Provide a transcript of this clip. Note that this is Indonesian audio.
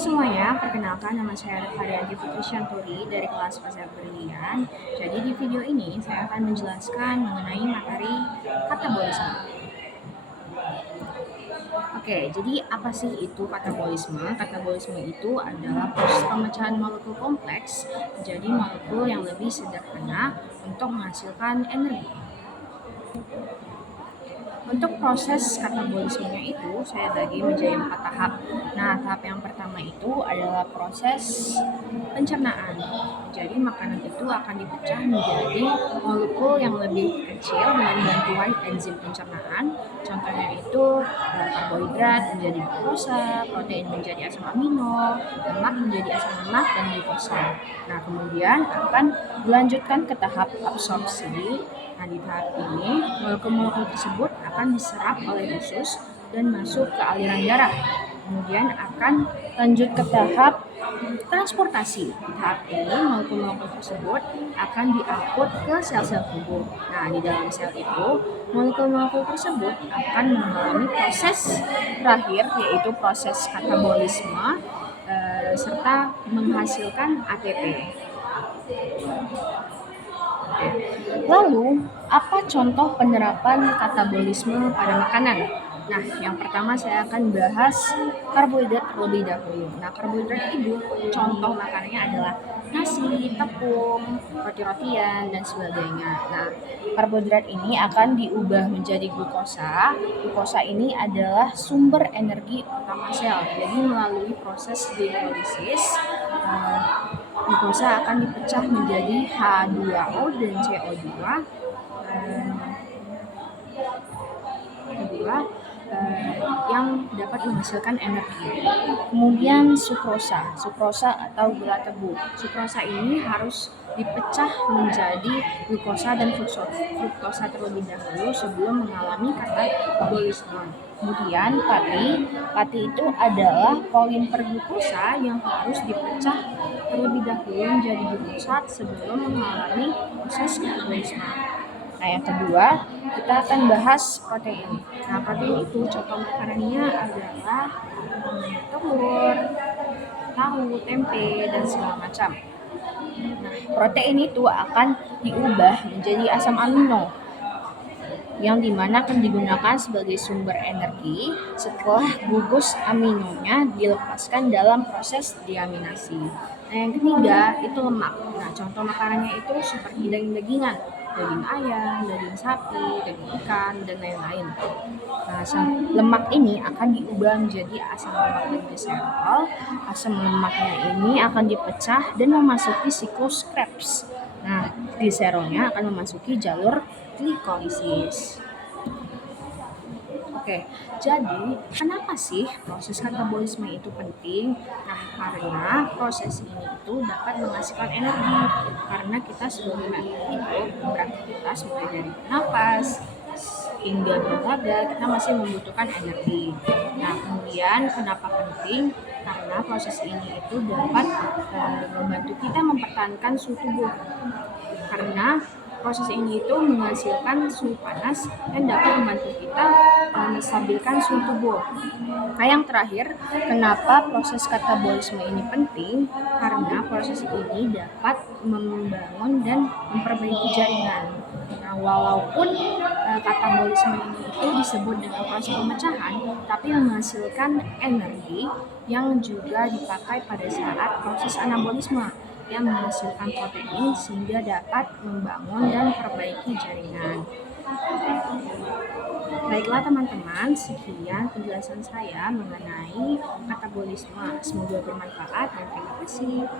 semuanya, perkenalkan nama saya Haryanti Putri Syanturi dari kelas Pasar Brilian. Jadi di video ini saya akan menjelaskan mengenai materi katabolisme. Oke, jadi apa sih itu katabolisme? Katabolisme itu adalah proses pemecahan molekul kompleks menjadi molekul yang lebih sederhana untuk menghasilkan energi. Untuk proses katabolismenya itu saya bagi menjadi 4 tahap. Nah, tahap yang pertama itu adalah proses pencernaan. Jadi makanan itu akan dipecah menjadi molekul yang lebih kecil dengan bantuan enzim pencernaan. Contohnya itu karbohidrat menjadi glukosa, protein menjadi asam amino, lemak menjadi asam lemak dan glukosa. Nah, kemudian akan dilanjutkan ke tahap absorpsi. Nah, di tahap ini, molekul-molekul tersebut akan diserap oleh usus dan masuk ke aliran darah. Kemudian akan lanjut ke tahap transportasi. Di tahap ini, molekul-molekul tersebut akan diangkut ke sel-sel tubuh. Nah, di dalam sel itu, molekul-molekul tersebut akan mengalami proses terakhir, yaitu proses katabolisme, serta menghasilkan ATP. Lalu, apa contoh penerapan katabolisme pada makanan? Nah, yang pertama saya akan bahas karbohidrat terlebih dahulu. Nah, karbohidrat itu contoh makanannya adalah nasi, tepung, roti-rotian, dan sebagainya. Nah, karbohidrat ini akan diubah menjadi glukosa. Glukosa ini adalah sumber energi utama sel. Jadi melalui proses glikolisis, glukosa akan dipecah menjadi H2O dan CO2 yang dapat menghasilkan energi. Kemudian sukrosa atau gula tebu. Sukrosa ini harus dipecah menjadi glukosa dan fruktosa terlebih dahulu sebelum mengalami katabolisme. Kemudian pati itu adalah polimer glukosa yang harus dipecah terlebih dahulu menjadi glukosa sebelum mengalami proses katabolisme. Nah, yang kedua, kita akan bahas protein. Nah, protein itu contoh makanannya adalah telur, tahu, tempe, dan segala macam. Nah, protein itu akan diubah menjadi asam amino yang dimana akan digunakan sebagai sumber energi setelah gugus aminonya dilepaskan dalam proses deaminasi. Nah, yang ketiga itu lemak. Nah, contoh makanannya itu seperti daging-dagingan, daging ayam, daging sapi, daging ikan, dan lain-lain. Nah, lemak ini akan diubah menjadi asam lemak dan glycerol. Asam lemaknya ini akan dipecah dan memasuki siklus Krebs. Nah, gliserolnya akan memasuki jalur glikolisis. Oke, jadi kenapa sih proses katabolisme itu penting? Nah, karena proses ini itu dapat menghasilkan energi. Karena kita sebagai makhluk hidup beraktivitas mulai dari nafas hingga berolahraga, kita masih membutuhkan energi. Nah, kemudian kenapa penting? Karena proses ini itu dapat membantu kita mempertahankan suhu tubuh. Karena proses ini itu menghasilkan suhu panas dan dapat membantu kita menstabilkan suhu tubuh. Nah, yang terakhir, kenapa proses katabolisme ini penting? Karena proses ini dapat membangun dan memperbaiki jaringan. Nah, walaupun katabolisme ini itu disebut dengan proses pemecahan, tapi menghasilkan energi yang juga dipakai pada saat proses anabolisme yang menghasilkan protein sehingga dapat membangun dan memperbaiki jaringan. Baiklah teman-teman, sekian penjelasan saya mengenai katabolisme. Semoga bermanfaat dan terima kasih.